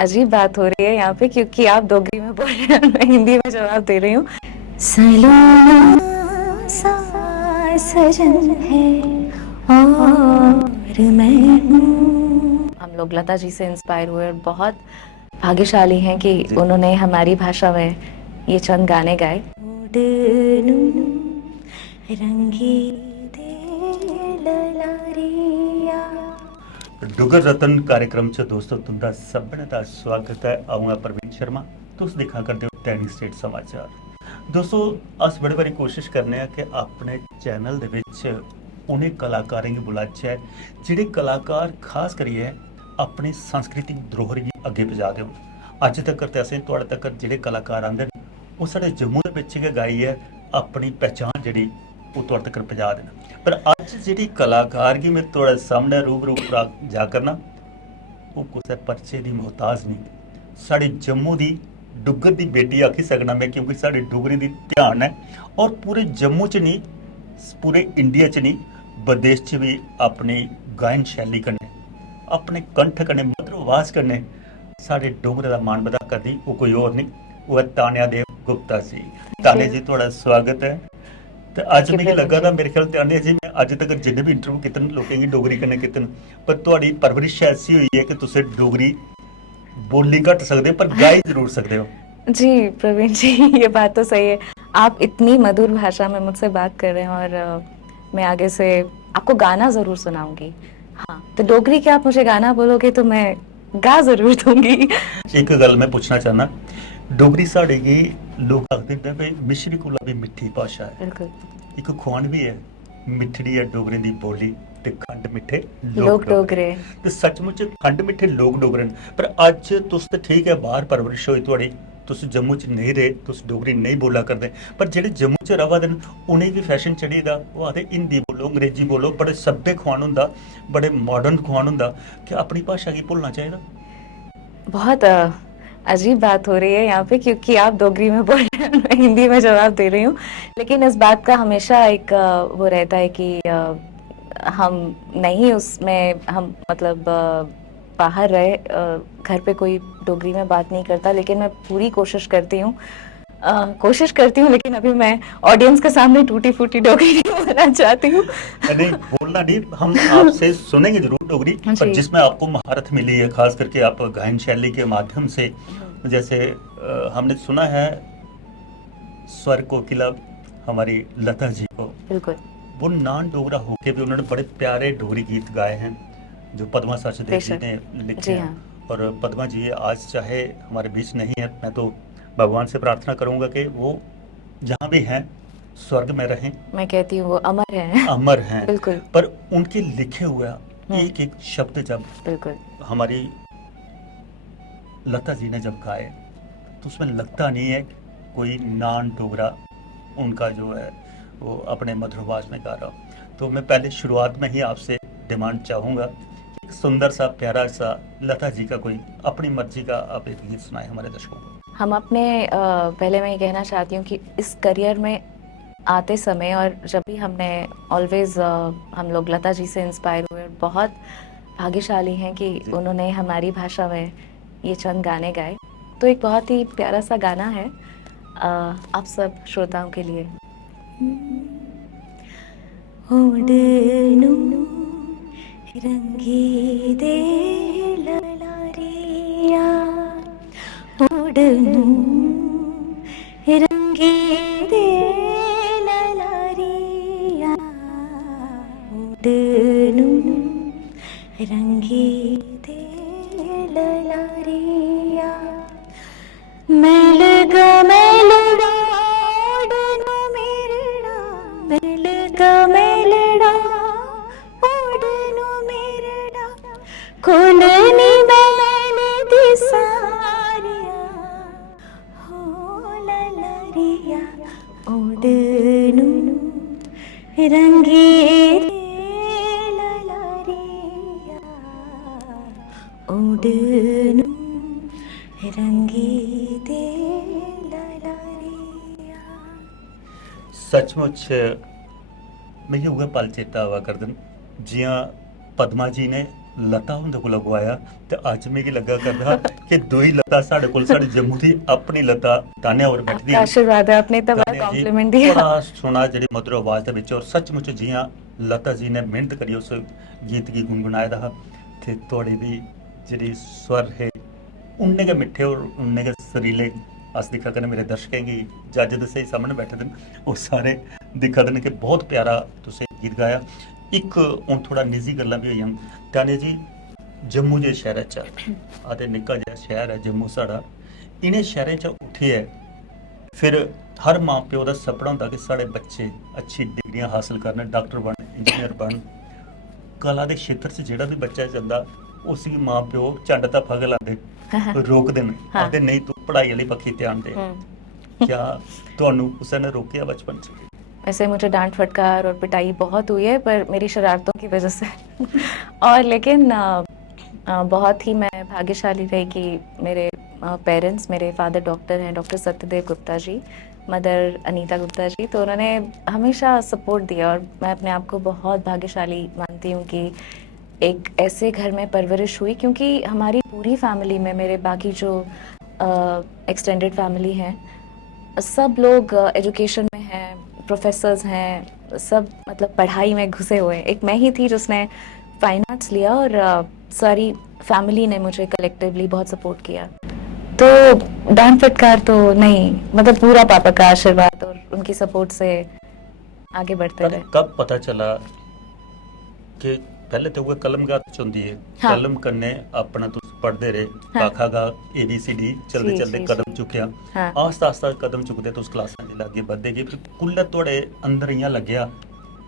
अजीब बात हो रही है यहाँ पे क्योंकि आप डोगरी में बोल रहे हैं और मैं हिंदी में जवाब दे रही हूँ। सलोना सा सजन है और मैं हूँ। हम लोग लता जी से इंस्पायर हुए और बहुत भाग्यशाली हैं कि उन्होंने हमारी भाषा में ये चंद गाने गाए। रंगी दे ललारिया। डुगर रतन कार्यक्रम च दोस्तों तुंदा सभनें दा स्वागत है। आऊँ प्रवीण शर्मा, तुस दिखा करदे हो टैनी स्टेट समाचार। दोस्तों अस बड़ी बारी कोशिश करने कि अपने चैनल दे विच उन्हें कलाकारें गी बुलाचै जेह्ड़े कलाकार खास करियै अपनी सांस्कृतिक धरोहर गी अग्गे पजादे होन। अज्ज तक ते असें तुहाड़े तक जेह्ड़े कलाकार आंदे न ओह् साढ़े जम्मू दे विच गै गाइयै अपनी पहचान जेह्ड़ी ओह् तुहाड़े तक पजा दे न। पर अज्ज जेह्ड़ी कलाकार गी मैं तुहाड़े सामने रूबरू जा करना ओह् कुसै परचे दी मोहताज नहीं। साढ़े जम्मू दी डुग्गर दी बेटी आखी सकना मैं, क्योंकि साढ़ी डोगरी दी ध्यान है और पूरे जम्मू च नहीं, पूरे इंडिया च नहीं, बदेश च भी अपनी गायन शैली कन्नै अपने कंठ कन्नै मधुर आवाज कन्नै साढ़े डोगरे दा मान बधा करदी ओह् कोई होर नहीं, वो है तान्या देव गुप्ता जी। तान्या जी थोड़ा स्वागत है। ते अज्ज मिगी लग्गा दा मेरे ख्याल तान्या जी मैं अज्ज तक जिन्ने भी इंटरव्यू कीते न लोकें गी डोगरी कन्नै कीते न, पर तुहाड़ी परवरिश ऐसी हुई है कि तुसें डोगरी बोली घट सकदे पर गाई जरूर सकदे हो। जी प्रवीण जी, ये बात तो सही है। आप इतनी मधुर भाषा में मुझसे बात कर रहे हैं और मैं आगे से आपको गाना जरूर सुनाऊंगी। हाँ, तो डोगरी के आप मुझे गाना बोलोगे तो मैं गा जरूर दूंगी। एक गल मैं पूछना चाहना, डोगरी साढ़े गी लोग आखदे ने भाई मिश्री कोला भी मिठी भाषा है। बिल्कुल। एक खोआन भी है, मिठड़ी है डोगरे दी बोली ते खंड मिठे लोग डोगरे। ते सचमुच खंड मिठे लोग डोगरे न। पर अज्ज तुस ते ठीक है बाहर परवरिश होई तुहाड़ी, तुस जम्मू च नहीं रहे, तुस डोगरी नहीं बोला करदे, पर जेह्ड़े जम्मू च रवा दे न उ'नें बी फैशन चढ़ी दा, ओह् आखदे हिंदी बोलो अंग्रेजी बोलो, बड़े सभ्य खोआन होंदा, बड़े मॉडर्न खोआन होंदा। क्या अपनी भाषा गी भुल्लना चाहिदा? बहुत अजीब बात हो रही है यहाँ पे क्योंकि आप डोगरी में बोल रहे हैं और मैं हिंदी में जवाब दे रही हूँ। लेकिन इस बात का हमेशा एक वो रहता है कि हम नहीं उसमें हम मतलब बाहर रहे, घर पे कोई डोगरी में बात नहीं करता, लेकिन मैं पूरी कोशिश करती हूँ, लेकिन अभी मैं ऑडियंस के सामने टूटी फूटी डोगरी नहीं बोलना चाहती हूँ। नहीं बोलना नहीं, हम आपसे सुनेंगे जरूर डोगरी, पर जिसमें आपको महारत मिली है खास करके आप गायन शैली के माध्यम से, जैसे हमने सुना है स्वर कोकिला हमारी लता जी को, बिल्कुल वो नान डोगरा होके भी उन्होंने बड़े प्यारे डोगरी गीत गाए हैं जो पद्मा सचदेव जी ने लिखे हैं। और पद्मा जी आज चाहे हमारे बीच नहीं है, मैं तो भगवान से प्रार्थना करूंगा कि वो जहाँ भी हैं स्वर्ग में रहें। मैं कहती हूँ वो अमर हैं। अमर हैं। बिल्कुल। पर उनके लिखे हुए एक एक शब्द जब बिल्कुल हमारी लता जी ने जब गाए तो उसमें लगता नहीं है कोई नान डोगरा उनका जो है वो अपने मधुर आवाज में गा रहा हो। तो मैं पहले शुरुआत में ही आपसे डिमांड चाहूँगा एक सुंदर सा प्यारा सा लता जी का कोई अपनी मर्जी का आप एक गीत सुनाए हमारे दर्शकों को। हम अपने पहले मैं ये कहना चाहती हूँ कि इस करियर में आते समय और जब भी हमने ऑलवेज हम लोग लता जी से इंस्पायर हुए और बहुत भाग्यशाली हैं कि उन्होंने हमारी भाषा में ये चंद गाने गाए। तो एक बहुत ही प्यारा सा गाना है आप सब श्रोताओं के लिए। रंगी दे ललारिया, ओढ़नू रंगी दे ललारिया, ओढ़नू रंगी दे ललारिया, मेलगा मेलड़ा ओढ़नू मेरड़ा, मेलगा मेलड़ा ओढ़नू मेरड़ा, कोलनी मैंने दिसारिया, हो ललरिया, ओढ़नू रंगी दे ललरिया, ओढ़नू रंगी दे ललरिया। सचमुच मैं उ'ऐ पल चेता आवा करदे न जि'यां पद्मा जी ने लता हुंदे कोल गवाया ते अज मिगी लग्गा करदा कि दुई लता साढ़े कोल साढ़े जम्मू दी अपनी लता तान्या होर बैठी दी आपका आशीर्वाद है, आपने इतना बड़ा तान्या जी कॉम्प्लीमेंट दिया। बड़ा सोहना जेह्ड़ी मधुर आवाज दे विच और सचमुच जियां लता जी ने मेहनत करी उस गीत गी गुनगुनाए दा हा ते तुहाड़ी भी जेह्ड़ी स्वर है उन्ने गै मिट्ठे और उन्ने गै सरीले अस दिक्खा करने मेरे दर्शकें गी जज दे स्हेई सामने बैठे दे न ओह् सारे दिक्खा दे न कि बहुत प्यारा तुसें गीत गाया इक हून थोड़ा निजी गल्लां भी होईयां तान्या जी जम्मू जे शैह्रा च आते निक्का जेहा शैह्र है जम्मू साढ़ा इ'नें शैह्रें च उट्ठियै फिर हर मां प्यो दा सपना होंदा कि साढ़े बच्चे अच्छी डिग्रियां हासिल करन डॉक्टर बन इंजीनियर बन कला दे क्षेत्र च जेह्ड़ा भी बच्चा जंदा उसी मां प्यो झंड दा फग लांदे रोकदे न हाँ। आखदे नहीं तू पढ़ाई आह्ली बक्खी ध्यान दे क्या तुहानू कुसै ने रोकेआ बचपन च वैसे मुझे डांट फटकार और पिटाई बहुत हुई है पर मेरी शरारतों की वजह से और लेकिन बहुत ही मैं भाग्यशाली रही कि मेरे पेरेंट्स, मेरे फादर डॉक्टर हैं, डॉक्टर सत्यदेव गुप्ता जी, मदर अनीता गुप्ता जी, तो उन्होंने हमेशा सपोर्ट दिया और मैं अपने आप को बहुत भाग्यशाली मानती हूँ कि एक ऐसे घर में परवरिश हुई क्योंकि हमारी पूरी फैमिली में मेरे बाकी जो एक्सटेंडेड फैमिली हैं सब लोग एजुकेशन में हैं, प्रोफेसर्स हैं, सब मतलब पढ़ाई में घुसे हुए हैं। एक मैं ही थी जिसने फाइन आर्ट्स लिया और सारी फैमिली ने मुझे कलेक्टिवली बहुत सपोर्ट किया। तो डांट फटकार तो नहीं, मतलब पूरा पापा का आशीर्वाद और उनकी सपोर्ट से आगे बढ़ते रहे। कब पता चला कि पहले तो वो कलमगार च होंदी है हाँ। कलम कन्ने अपना तुस पढ़दे रहे हाँ। काखा गा ABCD चलदे जी, चलदे जी, कदम चुक्केआ हाँ। आस्ता आस्ता कदम चुकदे तुस क्लासां जिल्लै अग्गे बधदे गे कुल्लै थुआढ़े अंदर इ'यां लग्गेआ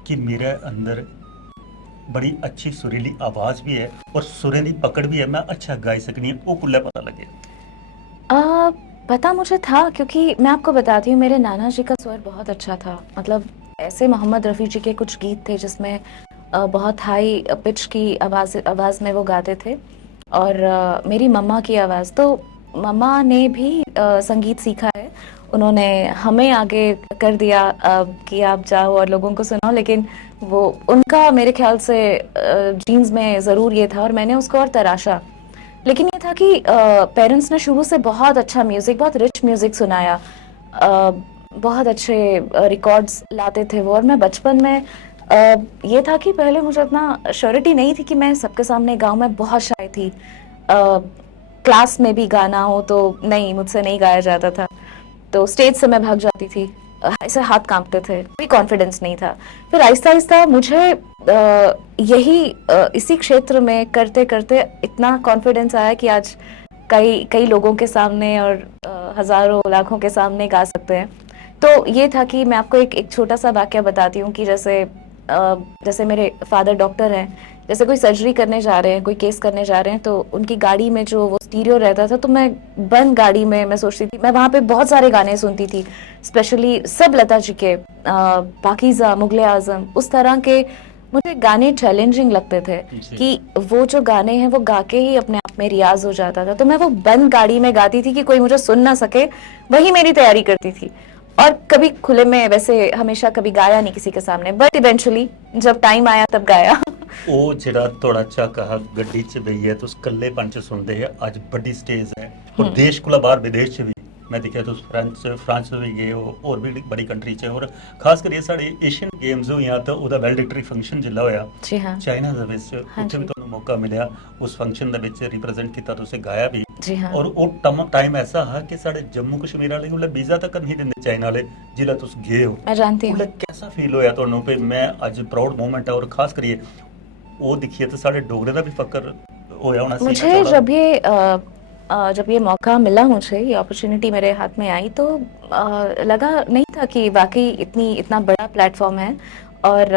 कि मेरे अंदर बड़ी अच्छी सुरीली आवाज भी है और सुरें दी पकड़ भी है मैं अच्छा गाई सकनी आं ओह् कुल्लै पता लग्गेआ पता मुझे था क्योंकि मैं आपको बताती हूँ मेरे नाना जी का स्वर बहुत अच्छा था। मतलब ऐसे मोहम्मद रफ़ी जी के कुछ गीत थे जिसमें बहुत हाई पिच की आवाज़ में वो गाते थे और मेरी मम्मा की आवाज़, तो मम्मा ने भी संगीत सीखा है। उन्होंने हमें आगे कर दिया कि आप जाओ और लोगों को सुनाओ, लेकिन वो उनका मेरे ख्याल से जीन्स में ज़रूर ये था और मैंने उसको और तराशा। लेकिन ये था कि पेरेंट्स ने शुरू से बहुत अच्छा म्यूज़िक, बहुत रिच म्यूज़िक सुनाया, बहुत अच्छे रिकॉर्ड्स लाते थे वो। और मैं बचपन में ये था कि पहले मुझे इतना श्योरिटी नहीं थी कि मैं सबके सामने गाऊं। मैं बहुत शाय थी, क्लास में भी गाना हो तो नहीं, मुझसे नहीं गाया जाता था, तो स्टेज से मैं भाग जाती थी, ऐसे हाथ कांपते थे, कोई कॉन्फिडेंस नहीं था। फिर आहिस्ता आहिस्ता मुझे इसी क्षेत्र में करते करते इतना कॉन्फिडेंस आया कि आज कई कई लोगों के सामने और हज़ारों लाखों के सामने गा सकते हैं। तो ये था कि मैं आपको एक छोटा सा वाकया बताती हूँ कि जैसे मेरे फादर डॉक्टर हैं, जैसे कोई सर्जरी करने जा रहे हैं, कोई केस करने जा रहे हैं, तो उनकी गाड़ी में जो वो स्टीरियो रहता था, तो मैं बंद गाड़ी में मैं सोचती थी, मैं वहाँ पे बहुत सारे गाने सुनती थी, स्पेशली सब लता जी के, पाकीज़ा, मुगले आज़म, उस तरह के मुझे गाने चैलेंजिंग लगते थे कि वो जो गाने हैं वो गा के ही अपने आप में रियाज हो जाता था। तो मैं वो बंद गाड़ी में गाती थी कि कोई मुझे सुन ना सके, वही मेरी तैयारी करती थी। और कभी खुले में वैसे हमेशा कभी गाया नहीं किसी के सामने, बट इवेंचुअली जब टाइम आया तब गाया। ਉਹ ਜਿਹੜਾ ਤੁਹਾਡਾ ਝਾਕਾ ਗੱਡੀ 'ਚ ਦਈ ਹੈ ਤੁਸੀਂ ਇਕੱਲੇਪਨ 'ਚ ਸੁਣਦੇ ਹੈ ਅੱਜ ਵੱਡੀ ਸਟੇਜ ਹੈ ਔਰ ਦੇਸ਼ ਕੋਲ ਬਾਹਰ ਵਿਦੇਸ਼ 'ਚ ਵੀ मैं देखा तुस फ्रांस भी गए हो और भी बड़ी कंट्री च और खास करियै साढ़े एशियन गेम्स होइयां तो ਉਹਦਾ ਵੈਲਡਿਕਟਰੀ ਫੰਕਸ਼ਨ ਜਿੱਲਾ ਹੋਇਆ जी हाँ, ਚਾਈਨਾ ਦੇ ਵਿੱਚ ਉੱਥੇ ਵੀ ਤੁਹਾਨੂੰ ਮੌਕਾ ਮਿਲਿਆ ਉਸ ਫੰਕਸ਼ਨ ਦੇ ਵਿੱਚ ਰਿਪਰੈਜ਼ੈਂਟ ਕੀਤਾ ਤੁਸੀਂ ਗਾਇਆ ਵੀ जी हाँ। और ਉਹ टाइम ऐसा है कि साढ़े जम्मू कश्मीर वाले कोल वीज़ा तक नहीं दिंदे चाइना वाले जिल्लै तुस गए हो मैं जानती हूँ। ਉਹਲੇ कैसा फील होया ਤੁਹਾਨੂੰ भी मैं अज प्राउड मोमेंट है और खास करिए ਉਹ दिखिए तो साढ़े डोगरे का भी फकर होया होना मुझे जब ये मौका मिला, मुझे ये अपॉर्चुनिटी मेरे हाथ में आई, तो लगा नहीं था कि वाकई इतना बड़ा प्लेटफॉर्म है। और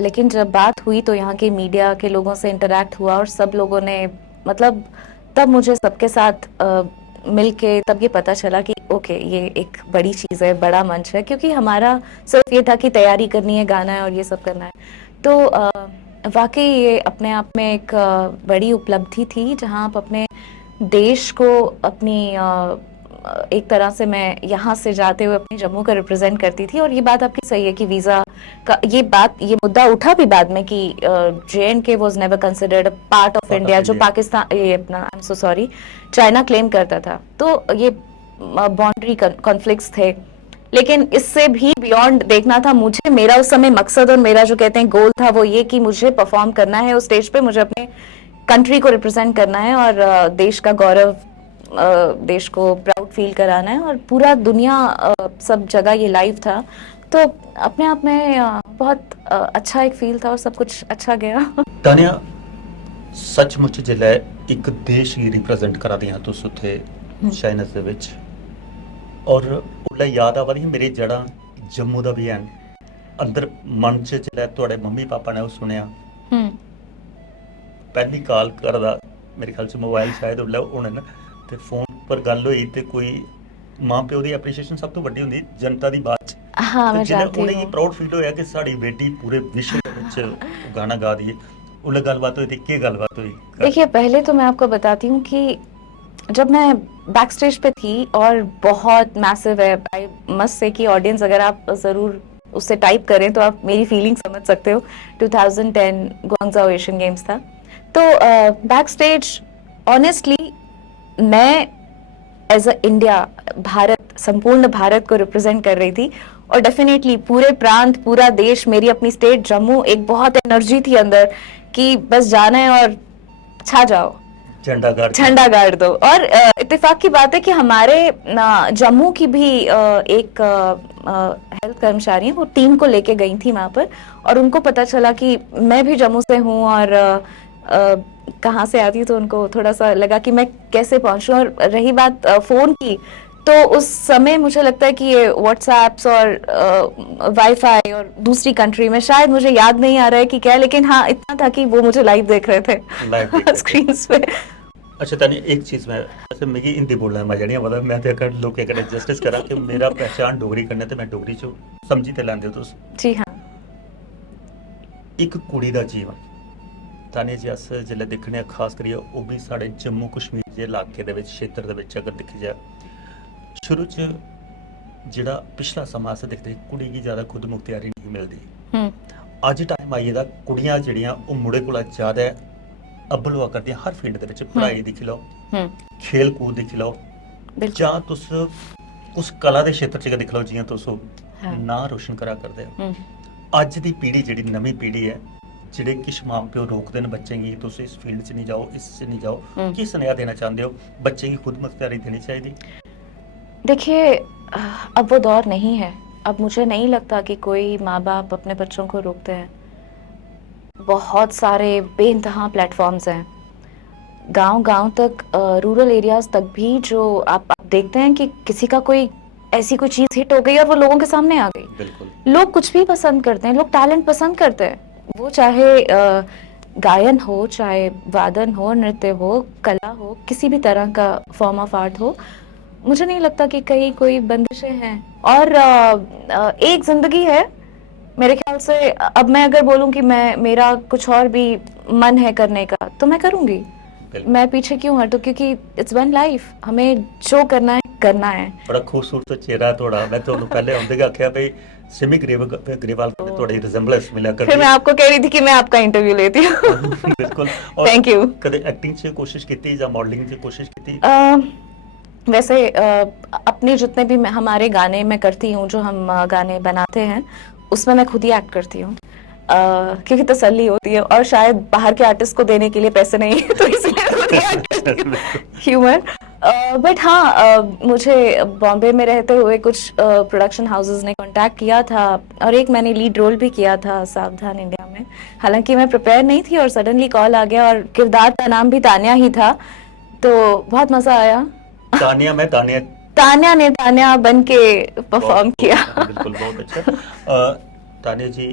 लेकिन जब बात हुई तो यहाँ के मीडिया के लोगों से इंटरेक्ट हुआ और सब लोगों ने मतलब तब मुझे सबके साथ मिल के तब ये पता चला कि ओके ये एक बड़ी चीज़ है, बड़ा मंच है, क्योंकि हमारा सिर्फ ये था कि तैयारी करनी है, गाना है और ये सब करना है। तो वाकई ये अपने आप में एक बड़ी उपलब्धि थी जहाँ आप अपने देश को अपनी एक तरह से मैं यहाँ से जाते हुए अपने जम्मू का रिप्रेजेंट करती थी। और ये बात आपकी सही है कि वीज़ा का ये मुद्दा उठा भी बाद में कि JNK was never considered part of India, जो पाकिस्तान ये अपना I am so sorry China claim करता था। तो ये बाउंड्री कॉन्फ्लिक्ट्स थे, लेकिन इससे भी बियॉन्ड देखना था मुझे। मेरा उस समय मकसद और मेरा जो कहते हैं गोल था वो ये कि मुझे परफॉर्म करना है उस स्टेज पे, मुझे अपने कंट्री को रिप्रेजेंट करना है और देश का गौरव, देश को प्राउड फील कराना है। और पूरा दुनिया सब जगह ये लाइव था, तो अपने आप में बहुत अच्छा एक फील था और सब कुछ अच्छा गया। तानिया सचमुच जिले एक देश ही रिप्रेजेंट करा दिया तुस उत्थे चाइना दे विच, और उल्ले याद आवा दी मेरी जड़ा जम्मू दा भी है अंदर मन च जिले तुहाडे मम्मी पापा ने वो सुनिया पहली कॉल करदा मेरे ख्याल च मोबाइल शायद उल्ले होने ना, ते फोन पर गल होई ते कोई मां प्यो दी एप्रीशिएशन सब तो वड्डी हुंदी जनता दी बात च। हाँ, मैं जानती उन्हें ये हूँ। प्राउड फील होया कि साडी बेटी पूरे विश्व दे विच गाना गा दी है। उल्ले गलबात हुई थी, के गलबात हुई? देखिए, पहले तो मैं आपको बताती हूँ कि जब मैं बैक स्टेज पे थी और बहुत मैसिव है, आई मस्ट से कि ऑडियंस अगर आप जरूर उससे टाइप करें तो आप मेरी फीलिंग समझ सकते हो। 2010 ग्वांगझाओ एशियन गेम्स था, तो बैक स्टेज ऑनेस्टली मैं एज अ इंडिया, भारत, संपूर्ण भारत को रिप्रेजेंट कर रही थी। और डेफिनेटली पूरे प्रांत, पूरा देश, मेरी अपनी स्टेट जम्मू, एक बहुत एनर्जी थी अंदर कि बस जाना है और छा जाओ, झंडा गाड़ दो। और इत्तेफाक की बात है कि हमारे जम्मू की भी एक हेल्थ कर्मचारी हैं, वो टीम को लेके गई थी वहां पर, और उनको पता चला कि मैं भी जम्मू से हूँ और कहाँ से आती, तो उनको थोड़ा सा लगा कि मैं कैसे पहुंचूं। और रही बात फोन की, तो उस समय मुझे लगता है कि ये व्हाट्सएप्स और वाईफाई और दूसरी कंट्री में, शायद मुझे याद नहीं आ रहा है कि क्या, लेकिन हाँ इतना था कि वो मुझे लाइव देख रहे थे स्क्रीन पे। अच्छा तानी एक चीज मैं वैसे मिगी हिंदी बोलना मजा नहीं आता, मैं ते अगर लोग कहते जस्टिस करा कि मेरा पहचान डोगरी करने ते मैं डोगरी चो समझी ते लैंदे हो तुस। जी हाँ। एक कुड़ी दा जीवन तानी जी अस जिल्ले दिक्खने खास करियै ओह भी साढ़े जम्मू कश्मीर दे इलाके दे विच, क्षेत्र दे विच अगर दिक्खी जाए, शुरू च जेड़ा पिछला समा अस दिखदे कुड़ी गी ज्यादा खुद मुख्तियारी नहीं मिलदी। अज टाइम आई दा कुड़ियां जेड़ियां ओह मुड़े कोला ज्यादा अब्बल हुआ करदियां हर फील्ड दे विच, पढ़ाई दिक्खी लओ, खेल कूद दिक्खी लओ, जां तुस उस कला दे क्षेत्र च दिक्ख लओ जियां तुस नां रोशन करा करदे हो। अज दी पीढ़ी जेड़ी नवीं पीढ़ी है, जेड़े किश मां प्यो रोकदे न बच्चें गी तुस इस फील्ड च नहीं जाओ, इस च नहीं जाओ, की सनेहा देना चाहते हो? बच्चे गी खुद मुख्तियारी देनी चाहिए? देखिए, अब वो दौर नहीं है। अब मुझे नहीं लगता कि कोई माँ बाप अपने बच्चों को रोकते हैं। बहुत सारे बेइंतहा प्लेटफॉर्म्स हैं, गांव-गांव तक, रूरल एरियाज तक भी, जो आप देखते हैं कि किसी का कोई ऐसी कोई चीज हिट हो गई और वो लोगों के सामने आ गई। बिल्कुल। लोग कुछ भी पसंद करते हैं, लोग टैलेंट पसंद करते हैं, वो चाहे गायन हो, चाहे वादन हो, नृत्य हो, कला हो, किसी भी तरह का फॉर्म ऑफ आर्ट हो। मुझे नहीं लगता कि कहीं कोई बंदिशें हैं। और एक जिंदगी है मेरे ख्याल से। अब मैं अगर बोलूं कि मेरा कुछ और भी मन है करने का, तो मैं करूंगी, मैं पीछे क्यों हटूं, क्योंकि इट्स वन लाइफ, हमें जो करना है करना है। बड़ा खूबसूरत चेहरा थोड़ा, मैं तो पहले आंदे आख्या भाई सिमी ग्रेवाल को थोड़ी रिजेंबलेंस मिला कर। फिर मैं आपको कह रही थी कि मैं आपका इंटरव्यू लेती हूं। बिल्कुल। Thank you. कदे एक्टिंग से कोशिश की या मॉडलिंग से कोशिश की? वैसे अपने जितने भी हमारे गाने मैं करती हूँ, जो हम गाने बनाते हैं, उसमें मैं खुद ही एक्ट करती हूँ, क्योंकि तसल्ली होती है, और शायद बाहर के आर्टिस्ट को देने के लिए पैसे नहीं है, तो इसलिए ह्यूमर। बट हाँ, मुझे बॉम्बे में रहते हुए कुछ प्रोडक्शन हाउसेस ने कांटेक्ट किया था, और एक मैंने लीड रोल भी किया था सावधान इंडिया में। हालांकि मैं प्रिपेयर नहीं थी और सडनली कॉल आ गया, और किरदार का नाम भी तान्या ही था, तो बहुत मजा आया। तान्या ने तान्या बन के परफॉर्म किया। बिल्कुल, बहुत अच्छा। तान्या जी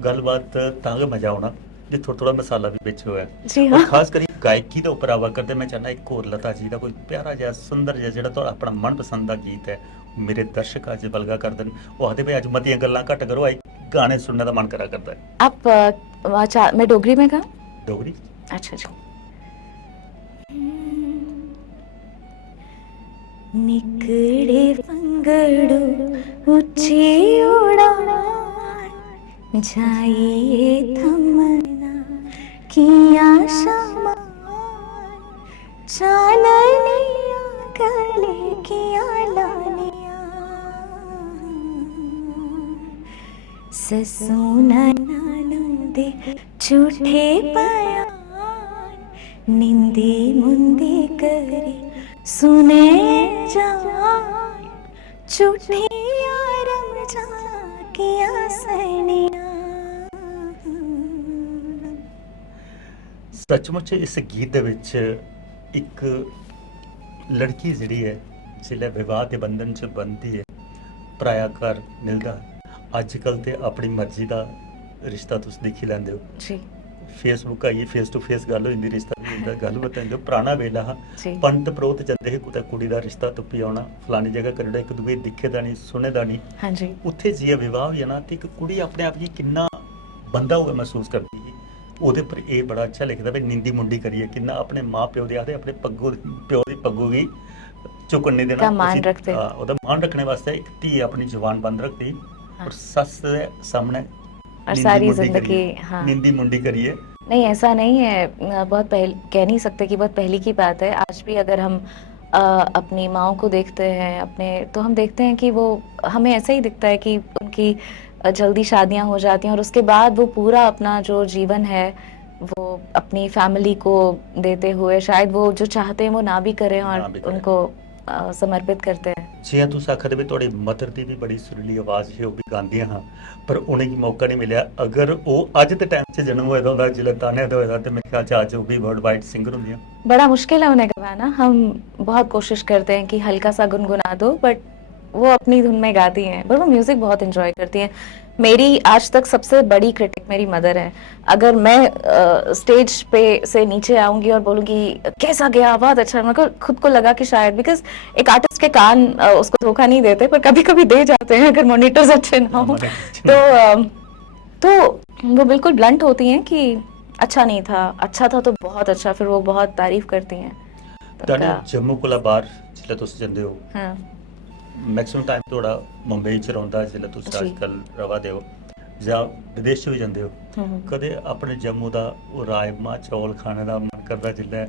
गलबात तांगे मजा आना जे थोड़ा मसाला भी बिच होया जी हाँ। खास करी गायकी दे उपर आवा करदे। मैं चाहना एक होर लता जी दा कोई प्यारा जिहा सुंदर जिहा जेहड़ा तुहाड़ा अपना मनपसंद दा गीत है, मेरे दर्शक अज बलगा कर देन, वो आखदे भाई अज मतियां गल्लां घट करो, आई गाने सुनने दा मन करा करदा है। आप मैं डोगरी में गा? डोगरी? अच्छा जी। निकड़े फंगड़ू ऊंची उड़ान जाइए थमना किया शमा चालनिया गले किया लानिया ससुना नानुदे झूठे बयान निंदी मुंदी करे सुने जान झूठी आरम जा किया सनिया। ਸੱਚਮੁੱਚ ਇਸ ਗੀਤ ਦੇ ਵਿੱਚ ਇੱਕ ਲੜਕੀ ਜਿਹੜੀ ਹੈ ਜਿਲੇ ਵਿਵਾਹ ਦੇ ਬੰਧਨ 'ਚ ਬੰਦੀ ਹੈ, ਪਰਾਇਆ ਘਰ ਮਿਲਦਾ। ਅੱਜ ਕੱਲ੍ਹ ਤੇ ਆਪਣੀ ਮਰਜ਼ੀ ਦਾ ਰਿਸ਼ਤਾ ਤੁਸੀਂ ਦੇਖ ਹੀ ਲੈਂਦੇ ਹੋ जी ਫੇਸਬੁੱਕ ਆਈ ਫੇਸ ਟੂ ਫੇਸ ਗੱਲ ਹੋ ਜਾਂਦੀ, ਰਿਸ਼ਤਾ ਵੀ ਹੁੰਦਾ। ਗੱਲ ਬਤਾਉਂਦੇ ਹੋ ਪੁਰਾਣਾ ਵੇਲਾ जी ਪੰਡਤ ਪ੍ਰੋਤ ਜਾਂਦੇ ਸੀ ਕੁਤੇ ਕੁੜੀ ਦਾ ਰਿਸ਼ਤਾ ਤੁੱਪੀ ਆਉਣਾ ਫਲਾਣੀ ਜਗ੍ਹਾ ਕਰੜਾ, ਇੱਕ ਦੂਜੇ ਦਿਖੇ ਦਾ ਨਹੀਂ ਸੁਣੇ ਦਾ ਨਹੀਂ। हाँ जी ਉੱਥੇ ਜੀ ਵਿਵਾਹ ਹੋਇਆ ਨਾ ਤੇ ਇੱਕ ਕੁੜੀ ਆਪਣੇ ਆਪ ਜੀ ਕਿੰਨਾ ਬੰਦਾ ਹੋਇਆ ਮਹਿਸੂਸ ਕਰਦੀ ਸੀ। ਉਹਦੇ ਪਰ ਇਹ ਬੜਾ ਅੱਛਾ ਲਿਖਦਾ ਵੀ ਨਿੰਦੀ ਮੁੰਡੀ ਕਰੀਏ ਕਿੰਨਾ ਆਪਣੇ ਮਾਂ ਪਿਓ ਦੇ ਆਦੇ ਆਪਣੇ ਪੱਗੋ ਪਿਓ ਦੀ ਪੱਗੋ ਵੀ ਚੁੱਕਣ ਨਹੀਂ ਦੇਣਾ। का मान ਅਸੀਂ- रखते। ਹਾਂ, ਉਹਦਾ ਮਾਣ ਰੱਖਣੇ ਵਾਸਤੇ ਇੱਕ ਧੀ ਆਪਣੀ ਜ਼ੁਬਾਨ ਬੰਦ ਰੱਖਦੀ हाँ। ਔਰ ਸੱਸ ਦੇ ਸਾਹਮਣੇ और ਨਿੰਦੀ सारी ਮੁੰਡੀ जिंदगी ਕਰੀਏ, हाँ ਨਿੰਦੀ ਮੁੰਡੀ ਕਰੀਏ। नहीं ऐसा नहीं है। बहुत पहले कह नहीं सकते कि बहुत पहले की बात है। आज भी अगर हम अपनी माओ को देखते हैं अपने तो हम देखते हैं कि वो हमें ऐसा ही दिखता है कि उनकी जल्दी शादियां हो जाती हैं और उसके बाद वो पूरा अपना जो जीवन है वो अपनी फैमिली को देते हुए शायद वो जो चाहते हैं वो ना भी करें ना और भी करें। उनको समर्पित करते हैं। ਜੇ ਤੁਸੀਂ ਆਖਦੇ ਵੀ ਤੁਹਾਡੀ ਮਦਰ ਦੀ ਵੀ ਬੜੀ ਸੁਰੀਲੀ ਆਵਾਜ਼ ਹੈ ਉਹ ਵੀ ਗਾਉਂਦੀਆਂ ਹਾਂ ਪਰ ਉਹਨੇ ਕੀ ਮੌਕਾ ਨਹੀਂ ਮਿਲਿਆ। ਅਗਰ ਉਹ ਅੱਜ ਦੇ ਟਾਈਮ 'ਚ ਜਨਮ ਹੋਇਆ ਹੁੰਦਾ ਜ਼ਿਲ੍ਹਾ ਤਾਨੇ ਦਾ ਹੋਇਆ ਤੇ ਮੇਰੇ ਖਿਆਲ 'ਚ ਅੱਜ ਉਹ ਵੀ ਵਰਲਡ ਵਾਈਡ ਸਿੰਗਰ ਹੁੰਦੀਆਂ। बड़ा मुश्किल है उन्हें गवाना। हम बहुत कोशिश करते हैं कि हल्का सा गुनगुना दो बट वो अपनी धुन में गाती हैं पर वो म्यूजिक बहुत एंजॉय करती हैं। मेरी आज तक सबसे बड़ी क्रिटिक मेरी मदर है। अगर मैं स्टेज पे से नीचे आऊंगी और बोलूंगी कैसा गया बहुत अच्छा, मेरे को खुद को लगा कि शायद बिकॉज एक आर्टिस्ट के कान उसको धोखा नहीं देते पर कभी कभी दे जाते हैं अगर मॉनिटर्स अच्छे ना हो तो वो बिल्कुल ब्लंट होती हैं कि अच्छा नहीं था, अच्छा था तो बहुत अच्छा, फिर वो बहुत तारीफ करती हैं। तो ਤੁਹਾਡੇ उनका- ਜੰਮੂ ਕੋਲਾ ਬਾਹਰ ਜਿੱਲੇ ਤੁਸੀਂ ਜਾਂਦੇ ਹੋ हाँ ਮੈਕਸਿਮਮ ਟਾਈਮ ਤੁਹਾਡਾ ਮੁੰਬਈ 'ਚ ਰਹਿੰਦਾ ਜਿੱਲੇ ਤੁਸੀਂ ਜੀ। ਅੱਜ ਕੱਲ੍ਹ ਰਵਾਦੇ ਹੋ ਜਾਂ ਵਿਦੇਸ਼ 'ਚ ਵੀ ਜਾਂਦੇ ਹੋ। हम्म। ਕਦੇ ਆਪਣੇ ਜੰਮੂ ਦਾ ਉਹ ਰਾਜਮਾ ਚੌਲ ਖਾਣੇ ਦਾ ਮਨ ਕਰਦਾ ਜਿੱਲੇ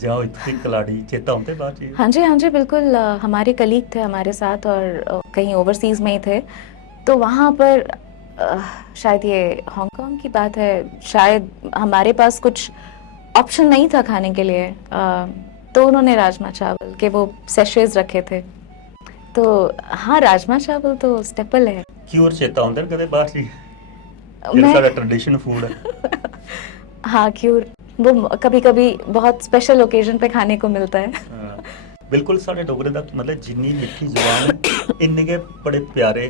ਜਾਂ ਉਹ ਇੱਥੇ कलाड़ी चेता होते बाहर जी? हाँ जी बिल्कुल। हमारे कलीग थे हमारे साथ और कहीं ओवरसीज़ में ही थे तो वहाँ पर शायद ये हांगकांग की बात है, शायद हमारे पास कुछ ऑप्शन नहीं था खाने के लिए तो उन्होंने राजमा चावल के वो सेशेज रखे थे तो हाँ राजमा चावल तो स्टेपल है। क्यों चेता होता है कदे बाहर जी ਜਿਹੜਾ मैं ਸਾਡਾ ਟ੍ਰੈਡੀਸ਼ਨ ਫੂਡ ਹੈ। हाँ क्यूर वो कभी कभी बहुत स्पेशल ओकेजन पे खाने को मिलता है। ਹਾਂ, ਬਿਲਕੁਲ ਸਾਡੇ ਡੋਗਰੇ ਦਾ ਮਤਲਬ ਜਿੰਨੀ ਮਿੱਠੀ ਜ਼ੁਬਾਨ ਹੈ ਇੰਨੇ ਕੇ ਬੜੇ ਪਿਆਰੇ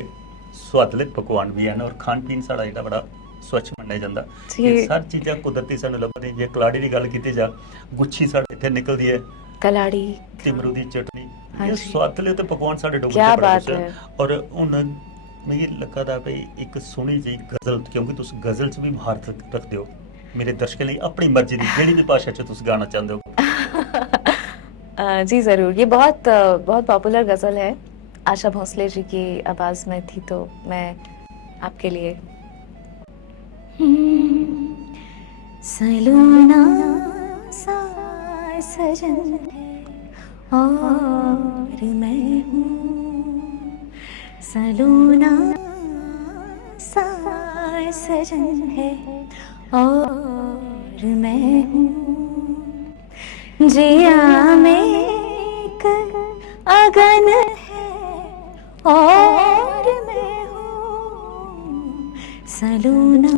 ਸਵਾਦਲੇ ਪਕਵਾਨ ਵੀ ਹਨ ਔਰ ਖਾਣ ਪੀਣ ਸਾਡਾ ਜਿਹੜਾ ਬੜਾ ਸਵੱਛ ਮੰਨਿਆ ਜਾਂਦਾ। ਜੀ। ਇਹ ਸਾਰੀ ਚੀਜ਼ਾਂ ਕੁਦਰਤੀ ਸਾਨੂੰ ਲੱਭਦੀਆਂ। ਜੇ ਕਲਾੜੀ ਦੀ ਗੱਲ ਕੀਤੀ ਜਾ ਗੁੱਛੀ ਸਾਡੇ ਇੱਥੇ ਨਿਕਲਦੀ ਹੈ, कलाड़ी ਤਿਮਰੂ ਦੀ ਚਟਨੀ, हाँ ਇਹ जी। ਸਵਾਦਲੇ ਤੇ ਪਕਵਾਨ ਸਾਡੇ ਡੋਗਰੇ क्या ਦੇ ਬੜਾ बात ਕੁਛ है। ਹੈ। ਔਰ ਹੁਣ ਮੈਨੂੰ ਲੱਗਾ ਦਾ ਵੀ ਇੱਕ ਸੋਹਣੀ ਜਿਹੀ ਗਜ਼ਲ, ਕਿਉਂਕਿ ਤੁਸੀਂ ਗਜ਼ਲ 'ਚ ਵੀ ਮਹਾਰਤ ਰੱਖਦੇ ਹੋ, ਮੇਰੇ ਦਰਸ਼ਕਾਂ ਲਈ ਆਪਣੀ ਮਰਜ਼ੀ ਦੀ ਜਿਹੜੀ ਵੀ ਭਾਸ਼ਾ 'ਚ ਤੁਸੀਂ ਗਾਣਾ ਚਾਹੁੰਦੇ ਹੋ। जी ज़रूर। ये बहुत बहुत पॉपुलर गज़ल है, आशा भोसले जी की आवाज़ में थी तो मैं आपके लिए। सलूना सा सजन है और मैं हूँ, सलूना सा सजन है और मैं हूँ, जिया में एक अगन है और मैं हूँ, सलूना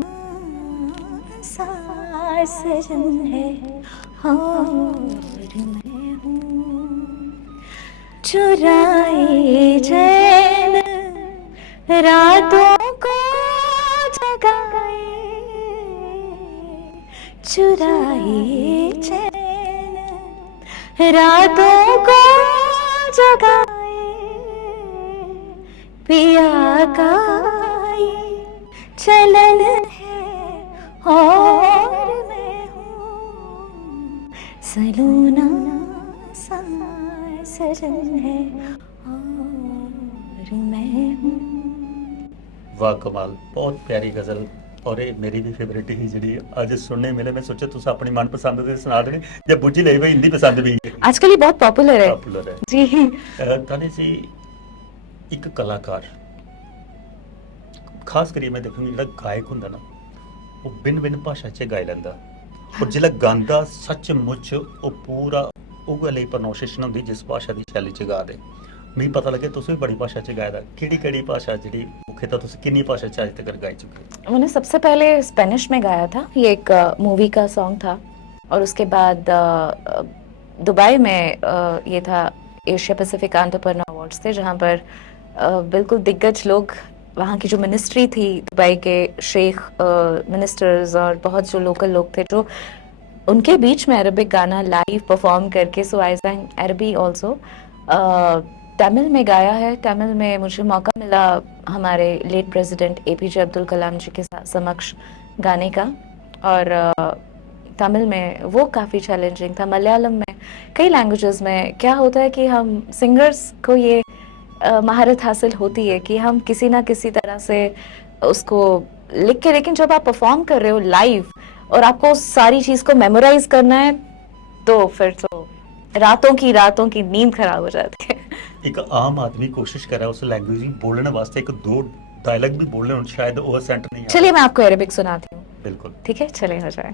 सा सजन है और मैं हूँ, चुराए चैन रातों को जगाए, चुराए चैन रातों को जगाए, पिया का ये चलन है और मैं हूँ, सलूना सा सजन है और मैं हूँ। वाह कमाल, बहुत प्यारी गजल। और ये मेरी भी फेवरेट ही जी अज सुनने मिले। मैं सोचा तुम अपनी मनपसंद के सुना देने जब बुझी ले भाई हिंदी पसंद भी आजकल ये बहुत पॉपुलर है पॉपुलर है जी। ताने जी एक कलाकार खास करिए मैं देखूंगी जो गायक होंगे ना वो भिन्न भिन्न भाषा च गाई लैंदा और जिसलै गांदा सचमुच वो पूरा उ'ऐ लेई प्रोनाउंसिएशन होंदी जिस भाषा की शैली च गा दे। मिगी पता लगे तुस भी बड़ी भाषा च गाए दा केह्ड़ी भाषा जी मुख्यतः तुस किन्नी भाषा च अज तक गाई चुके हो? मैंने सबसे पहले स्पेनिश में गाया था, ये एक मूवी का सॉन्ग था। और उसके बाद दुबई में ये था एशिया पैसिफिक एंटरप्रेन्योर अवार्ड्स थे, जहाँ पर बिल्कुल दिग्गज लोग, वहाँ की जो मिनिस्ट्री थी दुबई के शेख मिनिस्टर्स और बहुत जो लोकल लोग थे, जो उनके बीच में अरबिक गाना लाइव परफॉर्म करके, सो आई sang अरबी ऑल्सो। तमिल में गाया है। तमिल में मुझे मौका मिला हमारे late president APJ Abdul Kalam जी के समक्ष गाने का, और तमिल में वो काफ़ी चैलेंजिंग था। मलयालम में, कई लैंग्वेजेस में क्या होता है कि हम सिंगर्स को ये महारत हासिल होती है कि हम किसी ना किसी तरह से उसको लिख के, लेकिन जब आप परफॉर्म कर रहे हो लाइव और आपको उस सारी चीज़ को मेमोराइज करना है तो फिर तो रातों की नींद खराब हो जाती है। एक आम आदमी कोशिश कर रहा है उस लैंग्वेज में बोलने वास्ते एक दो डायलॉग भी बोलने हो शायद वो सेंट नहीं चलिए मैं आपको अरबिक सुनाती हूँ। बिल्कुल ठीक है, चले हो जाए।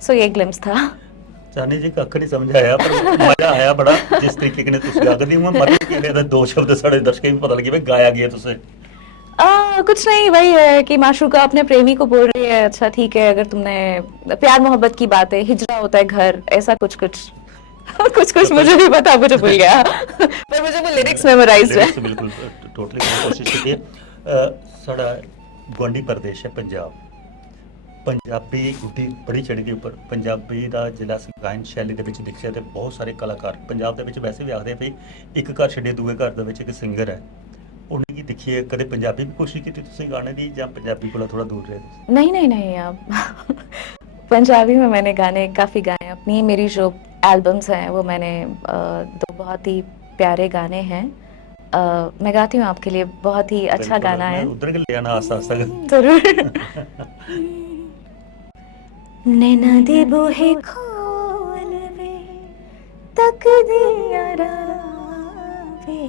सो ये ग्लिम्स था। जानी जी कख नहीं समझ आया पर मजा आया बड़ा जिस तरीके ने तुम गा दी मैं मतलब कि दो शब्द साढ़े दर्शकों भी पता लगे भाई गाया गया तुझे। कुछ नहीं, वही है कि माशूका अपने प्रेमी को बोल रही है, अच्छा ठीक है अगर तुमने प्यार मोहब्बत की बात है, हिजरा होता है घर, ऐसा कुछ कुछ मुझे भी पता, मुझे भूल गया पर मुझे वो लिरिक्स मेमोराइज्ड है। बिल्कुल टोटली कोशिश की साड़ा गुआंढी प्रदेश है पंजाब, पंजाबी गुड्डी बड़ी चढ़ी दी उपर पंजाबी का जिला गायन शैली के देखिए तो बहुत सारे कलाकार पंजाब के वैसे भी आखते भी एक घर छड्डे दूए घर एक सिंगर है उन्हें की देखिए कदे पंजाबी भी कोशिश की तुसी गाने दी या पंजाबी को थोड़ा दूर रहे? नहीं आप पंजाबी में मैंने गाने काफ़ी गाए अपनी, मेरी जो एल्बम्स हैं वो मैंने दो बहुत ही प्यारे गाने हैं, मैं गाती हूँ आपके लिए, बहुत ही अच्छा गाना है, उधर के ले आना आसा जरूर। नैना दे बूहे खोल वे तक दिया रावे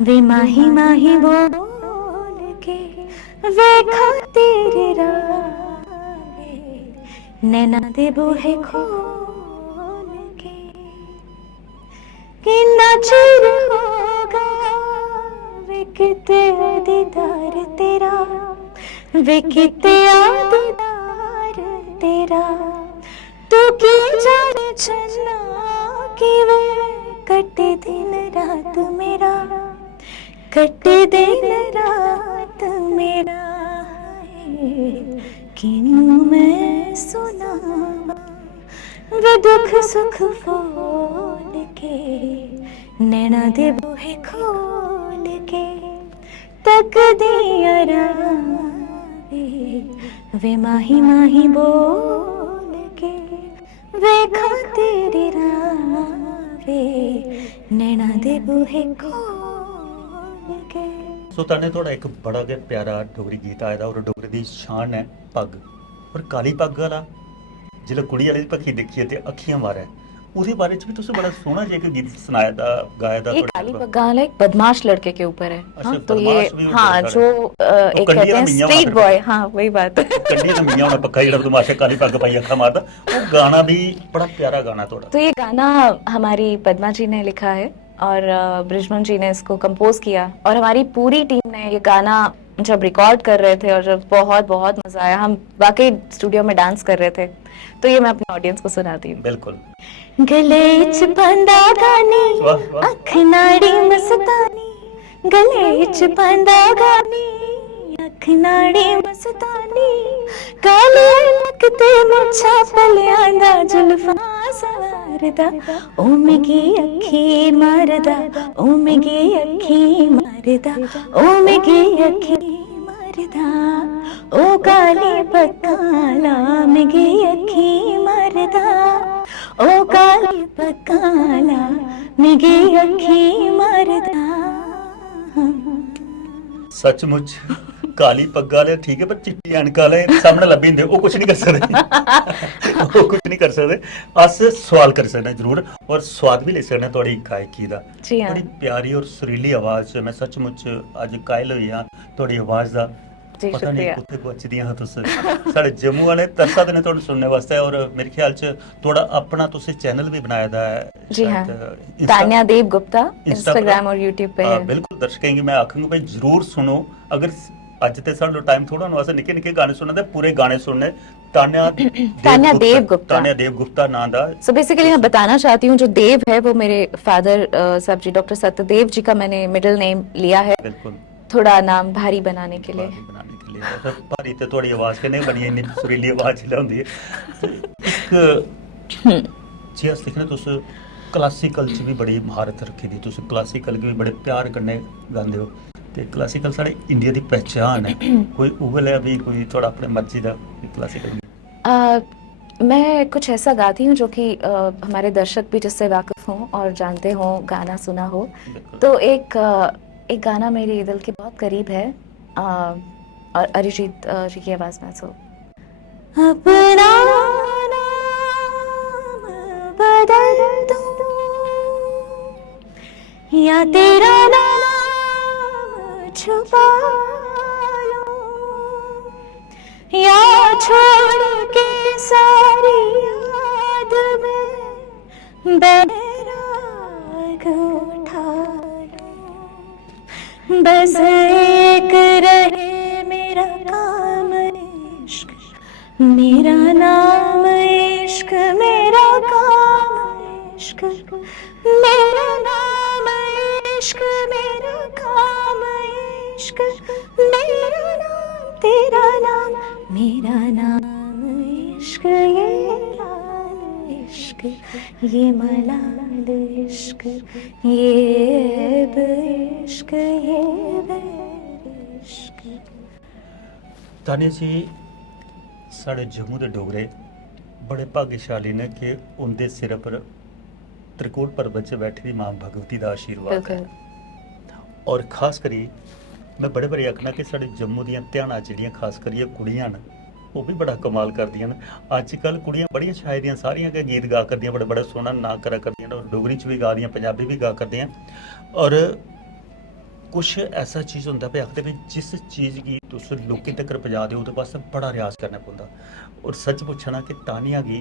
वे माही माही बोल के वे खातिर रावे नैना दे बूहे खोल के किन्ना चिर होगा वे किते दीदार तेरा वे किते दीदार तेरा तू की जाने चलना कि वे कटे दिन रात मेरा कटे दिन रात मेरा किन्नू मैं सुनावा वे दुख सुख फोल के नैना दे बूहे खोल के तक दिया रावे वे माही माही बोल के वे खातिर रावे नैना दे बूहे खोल के। सो ताने थोड़ा एक बड़ा के प्यारा डोगरी गीत आया और डोगरी दी शान है पग और काली पग वाला जिला कुड़ी वाली पखी देखिए ते अखियां मारे उसके बारे में भी तुझे बड़ा सोहना जे गीत सुनाया था गाया था। ये काली पग गाना एक बदमाश लड़के के ऊपर है। अच्छा, हाँ, तो ये भी हाँ जो एक कहते हैं स्ट्रीट बॉय, हाँ वही बात कंडी ना मियां पक्का जेड़ा तमाशा काली पग पाई अखा मारदा वो गाना भी बड़ा प्यारा गाना थोड़ा। तो ये गाना हमारी पद्मा जी ने लिखा है और ब्रिजमन जी ने इसको कंपोज किया और हमारी पूरी टीम ने ये गाना जब रिकॉर्ड कर रहे थे और जब बहुत बहुत मजा आया, हम वाकई स्टूडियो में डांस कर रहे थे, तो ये मैं अपने ऑडियंस को सुनाती हूँ। बिल्कुल। गले च पांदा गानी, वाह वाह। अख नाड़ी मस्तानी, गले च पांदा गानी, अख नाड़ी मस्तानी, काले लगते मुच्छा पलियां दा जुल्फां सवारदा, ओ मिगी अखी मारदा, ओ मिगी अखी मारदा, ओ मिगी अखी मारदा, ओ काली पक्काला मिगी अखी मारदा, ओ काली पक्काला मिगी अखी मारदा। सचमुच काली पग्गा वाले ठीक है, पर चिट्टी अनक वाले सामने लब्भी जंदे, ਉਹ ਕੁਝ ਨਹੀਂ ਕਰ ਸਕਦੇ। ਉਹ ਕੁਝ ਨਹੀਂ ਕਰ ਸਕਦੇ। अस सवाल कर सकते हैं जरूर, और स्वाद भी ले सकते हैं थोड़ी गायकी का। जी हाँ। बड़ी प्यारी और सुरीली आवाज, मैं सचमुच अज कायल हुई हाँ थोड़ी आवाज का। जी पता नहीं शुक्रिया। कुत्ते बचदियां हाँ तुस साढ़े जम्मू वाले तरसा दे ने तुहानू सुनने वास्ते, और मेरे ख्याल च थोड़ा अपना तुसी चैनल भी बनाया दा है जी हाँ, शायद, तान्या देव गुप्ता Instagram इंस्टाग्राम और यूट्यूब पे है। बिल्कुल दर्शकें मैं आखूंगा भाई जरूर सुनो। अगर अज ते साडो टाइम थोड़ा होने वास्ते निके निके गाने सुनने ते पूरे गाने सुनने। तान्या देव गुप्ता। तान्या देव गुप्ता नाम दा। सो बेसिकली मैं बताना चाहती हूँ, जो देव है वो मेरे फादर साहब जी डॉक्टर सत्यदेव जी का मैंने मिडिल नेम लिया है, बिल्कुल थोड़ा नाम भारी बनाने के लिए। भारी बनाने के लिए, और भारी ते थोड़ी आवाज के नहीं बनी, इतनी सुरीली आवाज जिला होंदी है। एक जी अस दिखने तुस क्लासिकल च भी बड़ी महारत रखी दी, तुस क्लासिकल भी बड़े प्यार कन्नै गांदे हो, ते क्लासिकल साढ़े इंडिया दी पहचान है। कोई उगल है भी, कोई थोड़ा अपने मर्जी दा क्लासिकल? मैं कुछ ऐसा गाती हूँ जो कि हमारे दर्शक भी जिससे वाकिफ हों और जानते हों, गाना सुना हो। तो एक गाना मेरे दिल के बहुत करीब है, और अरिजीत जी की आवाज में। सो अपना नाम बदल दूं या तेरा नाम छुपा लूं, या छोड़ के सारी याद में बैराग उठा लूं, बस एक रहे मेरा काम इश्क, मेरा नाम इश्क, मेरा काम इश्क, मेरा नाम इश्क, मेरा काम इश्क, मेरा नाम तेरा नाम, मेरा नाम इश्क, ये लाल इश्क, ये मलाल इश्क, ये इश्क, ये इश्क। तानिया जी साढ़े जम्मू के डोगरे बड़े भाग्यशाली ने कि उनके सिर पर त्रिकोट पर्वत से बैठी दी मां भगवती का आशीर्वाद है। और खास करी मैं बड़े बारी आखना कि साढ़े जम्मू दियां ध्याना जिहड़ियां खास करिए कुड़ियां न, वो भी बड़ा कमाल करदियां न। अजकल कुड़ियां बड़ियां शायरियां सारियां के गीत गा करदियां, बड़ा बड़ा सोहना ना करा करदियां, और डोगरी च भी गा दियां, पंजाबी भी गा करदियां। और कुछ ऐसा चीज़ होंदा पे आखदे भी जिस चीज़ गी तुस लोकें तक पजा दे ओहदे वास्ते बड़ा रियाज करना पौंदा। और सच पुच्छना कि तानिया गी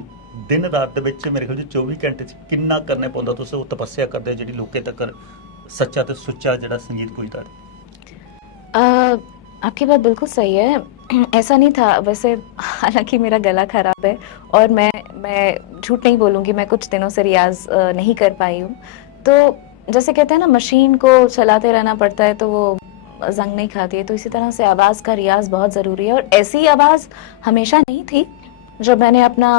दिन रात दे विच मेरे ख्याल 24 घंटे च किन्ना करना पौंदा, तुस ओह तपस्या करदे जेह्ड़ी लोकें तक सच्चा ते सुच्चा जेह्ड़ा संगीत पुजदा। आपकी बात बिल्कुल सही है। ऐसा नहीं था वैसे, हालांकि मेरा गला खराब है और मैं झूठ नहीं बोलूँगी, मैं कुछ दिनों से रियाज नहीं कर पाई हूँ। तो जैसे कहते हैं ना, मशीन को चलाते रहना पड़ता है तो वो जंग नहीं खाती है, तो इसी तरह से आवाज़ का रियाज बहुत ज़रूरी है। और ऐसी आवाज़ हमेशा नहीं थी। जब मैंने अपना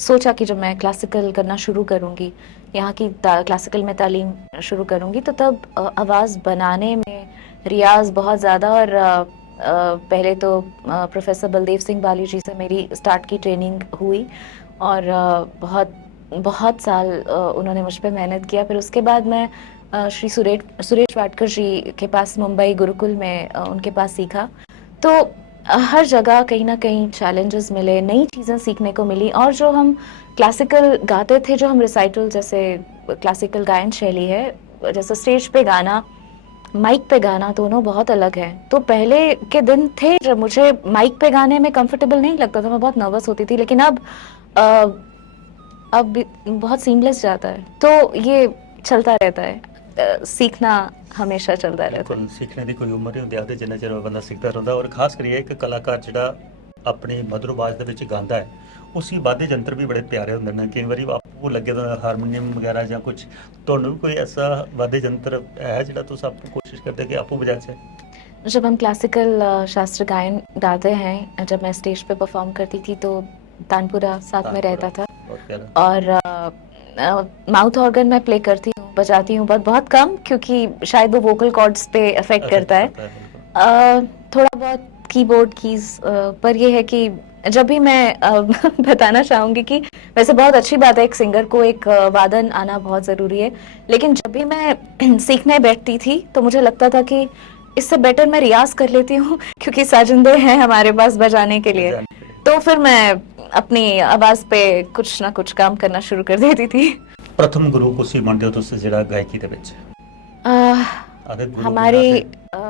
सोचा कि जब मैं क्लासिकल करना शुरू करूँगी, यहाँ की क्लासिकल में तालीम शुरू करूँगी, तो तब आवाज़ बनाने में रियाज बहुत ज़्यादा। और पहले तो प्रोफेसर बलदेव सिंह बाली जी से मेरी स्टार्ट की ट्रेनिंग हुई, और बहुत साल उन्होंने मुझ पर मेहनत किया। फिर उसके बाद मैं श्री सुरेश वाडकर जी के पास मुंबई गुरुकुल में उनके पास सीखा। तो हर जगह कहीं ना कहीं चैलेंजेस मिले, नई चीज़ें सीखने को मिली। और जो हम क्लासिकल गाते थे, जो हम रिसाइटल जैसे क्लासिकल गायन शैली है, जैसे स्टेज पे गाना, माइक पे गाना, दोनों बहुत अलग है। तो पहले के दिन थे जब मुझे माइक पे गाने में कंफर्टेबल नहीं लगता था, मैं बहुत नर्वस होती थी। लेकिन अब बहुत सीमलेस जाता है, तो ये चलता रहता है। सीखना हमेशा चलता रहता है। ਬਿਲਕੁਲ ਸਿੱਖਣੇ ਦੀ ਕੋਈ ਉਮਰ ਨਹੀਂ ਹੁੰਦੀ ਆਖਦੇ ਜਿੰਨਾ ਚਿਰ ਬੰਦਾ ਸਿੱਖਦਾ ਰਹਿੰਦਾ ਔਰ ਖਾਸ ਕਰੀਏ ਇੱਕ ਕਲਾਕਾਰ ਜਿਹੜਾ ਆਪਣੀ ਮਧੁਰ ਆਵਾਜ਼ ਦੇ ਵਿੱਚ ਗਾਉਂਦਾ ਹੈ ਉਸੀ ਵਾद्य ਯੰਤਰ ਵੀ ਬੜੇ ਪਿਆਰੇ ਹੁੰਦੇ ਨੇ ਕਈ ਵਾਰੀ ਆਪੂ ਲੱਗੇ ਤਾਂ ਹਾਰਮੋਨੀਅਮ ਵਗੈਰਾ ਜਾਂ ਕੁਝ ਤੁਹਾਨੂੰ ਵੀ ਕੋਈ ਐਸਾ ਵਾद्य यंत्र है ਜਿਹੜਾ ਤੁਸੀਂ ਆਪੂ ਕੋਸ਼ਿਸ਼ ਕਰਦੇ ਕਿ ਆਪੂ बजा सके? जब हम क्लासिकल शास्त्रीय गायन गाते हैं, जब मैं स्टेज पे परफॉर्म करती थी तो तानपुरा साथ में रहता था बहुत प्यारा। और माउथ ऑर्गन मैं प्ले करती हूँ, बजाती हूँ, बहुत बहुत कम, क्योंकि शायद वो वोकल कॉर्ड्स पे अफेक्ट करता है। बिल्कुल। थोड़ा बहुत कीबोर्ड कीज, पर ये है कि जब भी मैं बताना चाहूँगी कि वैसे बहुत अच्छी बात है एक सिंगर को एक वादन आना बहुत ज़रूरी है, लेकिन जब भी मैं सीखने बैठती थी तो मुझे लगता था कि इससे बेटर मैं रियाज कर लेती हूँ, क्योंकि साजिंदे हैं हमारे पास बजाने के लिए। तो फिर मैं अपनी आवाज़ पे कुछ ना कुछ काम करना शुरू कर देती थी। प्रथम गुरु को सी मानते हो तुसी ਜਿਹੜਾ ਗਾਇਕੀ ਦੇ ਵਿੱਚ आदे गुरु हमारी बना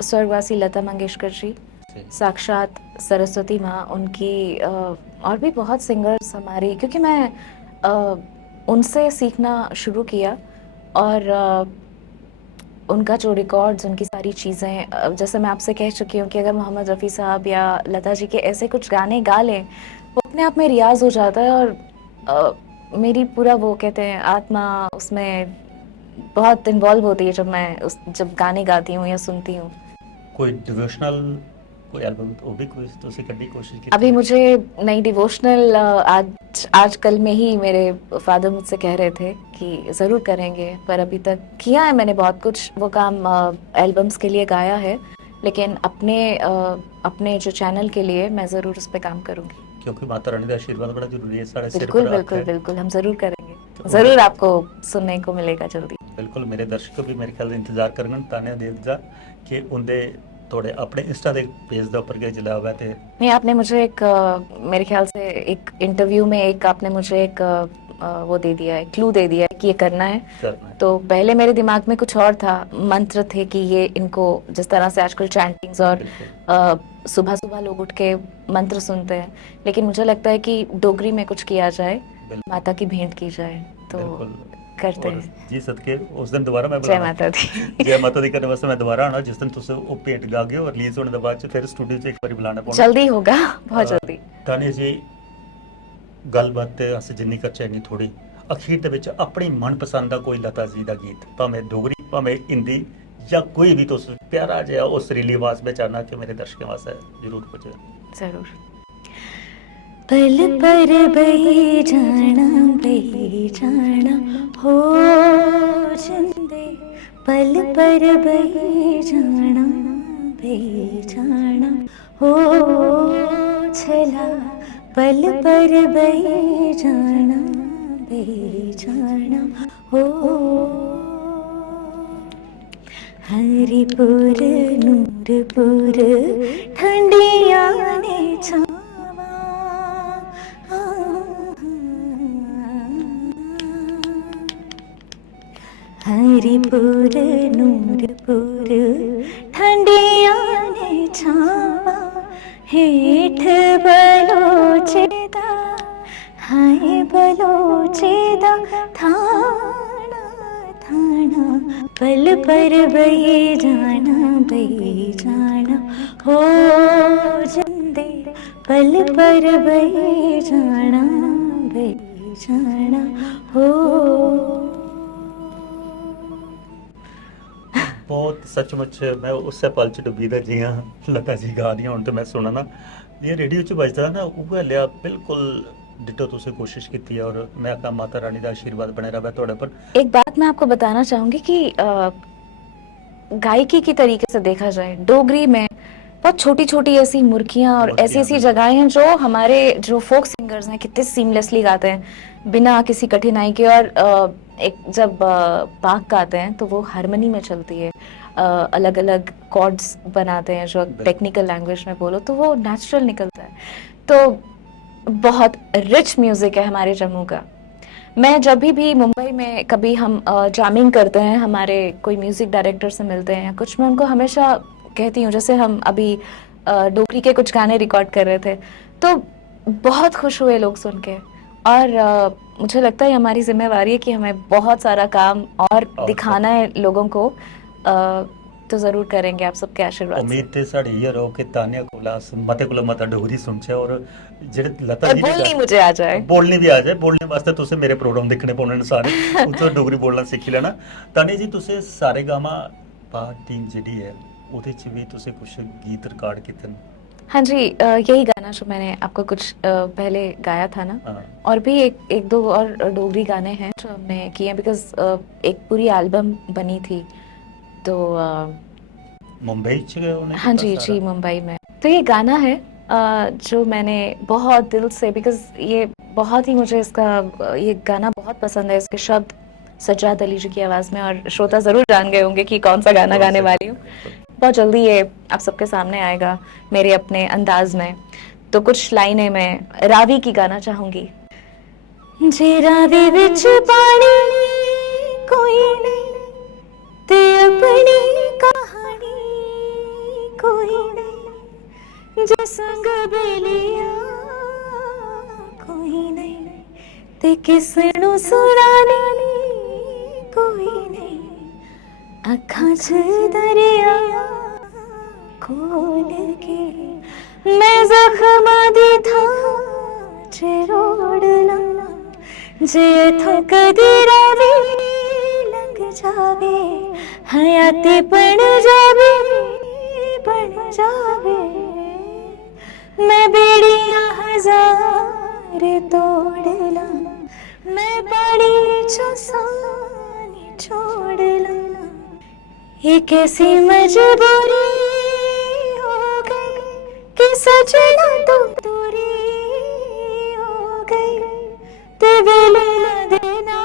स्वर्गवासी लता मंगेशकर जी, के- साक्षात सरस्वती माँ, उनकी और भी बहुत सिंगर्स हमारी, क्योंकि मैं उनसे सीखना शुरू किया और उनका जो रिकॉर्ड्स, उनकी सारी चीज़ें, जैसे मैं आपसे कह चुकी हूँ कि अगर मोहम्मद रफ़ी साहब या लता जी के ऐसे कुछ गाने गा लें, वो अपने आप में रियाज हो जाता है और मेरी पूरा वो कहते हैं आत्मा उसमें बहुत इन्वॉल्व होती है जब गाने गाती हूँ या सुनती हूँ। कोई डिवोशनल कोई एल्बम वो भी कोई तुसी करने की कोशिश की अभी मुझे नई डिवोशनल आजकल में ही मेरे फादर मुझसे कह रहे थे कि ज़रूर करेंगे, पर अभी तक किया है मैंने बहुत कुछ, वो काम एल्बम्स के लिए गाया है, लेकिन अपने जो चैनल के लिए मैं ज़रूर उस पर काम करूँगी। क्योंकि माता रानी का आशीर्वाद बड़ा जरूरी है साढ़े सिर बिल्कुल पर बिल्कुल है। बिल्कुल, हम ज़रूर करेंगे, तो ज़रूर आपको सुनने को मिलेगा जल्दी। बिल्कुल मेरे दर्शक भी मेरे ख्याल इंतजार करन ताने देव दा कि उनदे थोड़े अपने इंस्टा दे पेज दे ऊपर गए जिला हुआ थे। नहीं, आपने मुझे एक मेरे ख्याल से एक इंटरव्यू में एक आपने मुझे एक वो दे दिया है, क्लू दे दिया है कि ये करना है। करना है। तो पहले मेरे दिमाग में कुछ और था, मंत्र थे कि ये इनको जिस तरह से आजकल चैंटिंग्स और बिल्कुल। सुबह सुबह लोग उठ के मंत्र सुनते हैं, लेकिन मुझे लगता है कि डोगरी में कुछ किया जाए, बिल्कुल। माता की भेंट की जाए, तो बिल्कुल। करते और हैं। जी सदके उस दिन दोबारा मैं जय बुलाना। माता दी। जय माता दी करने वास्ते मैं दोबारा आना जिस दिन तुसे वो भेंट गा गए और रिलीज होने के बाद फिर स्टूडियो च एक बार बुलाना पौना। जल्दी होगा, बहुत जल्दी। तानिया जी गलबात ते अस जिन्नी करचे इन्नी थोड़ी अखीर दे विच अपनी मनपसंद दा कोई लता जी दा गीत भावें डोगरी भावें हिंदी या कोई भी तुस प्यारा जिहा उस सुरीली आवाज में चाहना कि मेरे दर्शकों वास्ते जरूर कुछ जरूर। पल पर बही जाना हो जिंदे, पल पर बही जाना हो छला, पल पर बही जाना हो। हरिपुर नूरपुर ठंडिया ने छावा, हरिपुर नूरपुर ठंडिया ने छावा, हेठ बलोचेदा हाय बलोचेदा थाना थाना, पल पर बही जाना हो जिंदे, पल पर बही जाना हो। बहुत सचमुच मैं उससे पल च डुबी दा जियां लता जी गा दियां हुण ते मैं सुना ना जे रेडियो च बजदा ना उहे लिया बिल्कुल डिटो तुसे कोशिश की है और मैं आखा माता रानी का आशीर्वाद बने रहा थोड़े पर। एक बात मैं आपको बताना चाहूंगी कि गायकी की तरीके से देखा जाए डोगरी में बहुत छोटी छोटी ऐसी मुर्कियां और ऐसी ऐसी जगहें हैं जो हमारे जो फोक सिंगर्स हैं कितने सीमलेसली गाते हैं बिना किसी कठिनाई के, और एक जब पाक गाते हैं तो वो हारमोनी में चलती है, अलग अलग कॉर्ड्स बनाते हैं जो टेक्निकल लैंग्वेज में बोलो तो वो नेचुरल निकलता है। तो बहुत रिच म्यूजिक है हमारे जम्मू का। मैं जब भी मुंबई में कभी हम जामिंग करते हैं, हमारे कोई म्यूजिक डायरेक्टर से मिलते हैं या कुछ, मैं उनको हमेशा कहती हूँ, जैसे हम अभी डोगरी के कुछ गाने रिकॉर्ड कर रहे थे तो बहुत खुश हुए लोग सुन के, और मुझे लगता है हमारी जिम्मेवारी है कि हमें बहुत सारा काम और दिखाना है लोगों को, तो ज़रूर करेंगे आप सबके आशीर्वाद से। उम्मीद ते साढ़ी इयै रहो कि तानिया कोला अस मते कोला मता डोगरी सुनचे और जेह्ड़े लता जी बोलनी मुझे आ जाए। बोलनी भी आ जाए, बोलने वास्ते तुसें मेरे प्रोग्राम दिक्खने पौने न सारे उत्थों डोगरी बोलना सिक्खी लैना। तानिया जी तुसें सारे गामा पा टीम जेह्ड़ी है ओह्दे च भी तुसें कुछ गीत रिकॉर्ड कीते न? हाँ जी, यही गाना जो मैंने आपको कुछ पहले गाया था ना, हाँ और भी एक दो और डोगरी गाने हैं जो हमने किए हैं, बिकॉज एक पूरी एल्बम बनी थी, तो मुंबई च गए उन्हें हाँ जी जी, मुंबई में। तो ये गाना है जो मैंने बहुत दिल से, बिकॉज ये बहुत ही मुझे इसका ये गाना बहुत पसंद है, इसके शब्द सज्जाद अली जी की आवाज़ में, और श्रोता ज़रूर जान गए होंगे कि कौन सा गाना गाने वाली हूँ। बहुत जल्दी ये आप सबके सामने आएगा मेरे अपने अंदाज में। तो कुछ लाइनें मैं रावी की गाना चाहूंगी। जे रावी विच पानी कोई नहीं, ते अपनी कहानी कोई नहीं, जे संग बेलिया कोई नहीं, ते किसनू सुनानी कोई नहीं, अखां च दरिया खोल के मैं जख्म दी थां च रोड़ ला, जे इथों कदी रावी लंघ जावे, हयाती बन जावे मैं बेड़ियां हजार तोड़ ला, मैं पानी चो सानी छोड़ ला, ये कैसी मजबूरी हो गई कि सजना तो दूरी हो गई, ते वेले देना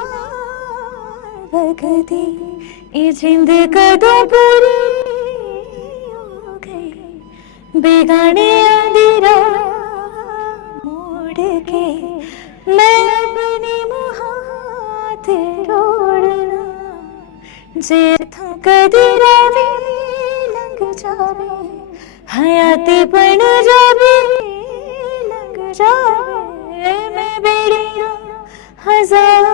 भगदी ये जिंद कदों पूरी हो गई, बेगाने आंधी राह मोड़ के मैं अपनी मुहात रोड़ना, जे इथों कदी रावी लंघ जावे, हयाती बन जावे लंघ जावे, मैं बेड़ियां हजार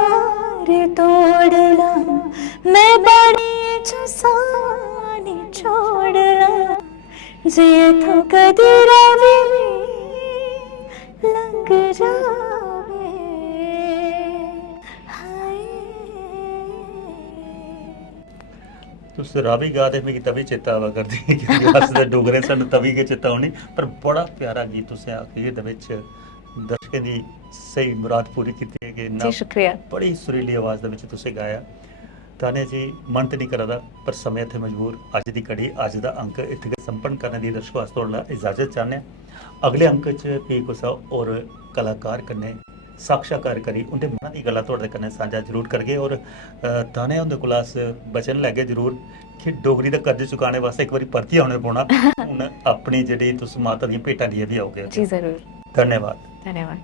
तोड़ ला, मैं बाड़ी च सानी छोड़ ला, जे इथों कदी रावी लंघ जावे। हाय तुस रावी गा दे मिगी तभी चेता आवा करदी है कि अस ते डोगरे सन तभी के चेता होनी, पर बड़ा प्यारा गीत तुसें आखिर दे विच दर्शकें दी सही मुराद पूरी कीती है कि जी शुक्रिया। बड़ी सुरीली आवाज़ दे विच तुसें गाया। ताने जी मन ते नहीं करदा पर समय इत्थे मजबूर, अज दी घड़ी अज दा अंक इत्थे गै संपन्न करने दी दर्शकों आस्तै तुहाडा इजाजत चाहने। अगले अंक च भी कुसै होर कलाकार कन्नै साक्षात्कार करी उंदे मना दी गल्लां तुहाडे कन्नै सांझा जरूर करगे, और ताने हुंदे कोला अस वचन लैगे जरूर कि डोगरी दा कर्ज चुकाने वास्ते इक बारी परतियै औने पौना, हुन अपनी जेह्ड़ी तुस माता दियां भेटां लेइयै बी आओगे। जी जरूर। धन्यवाद। धन्यवाद।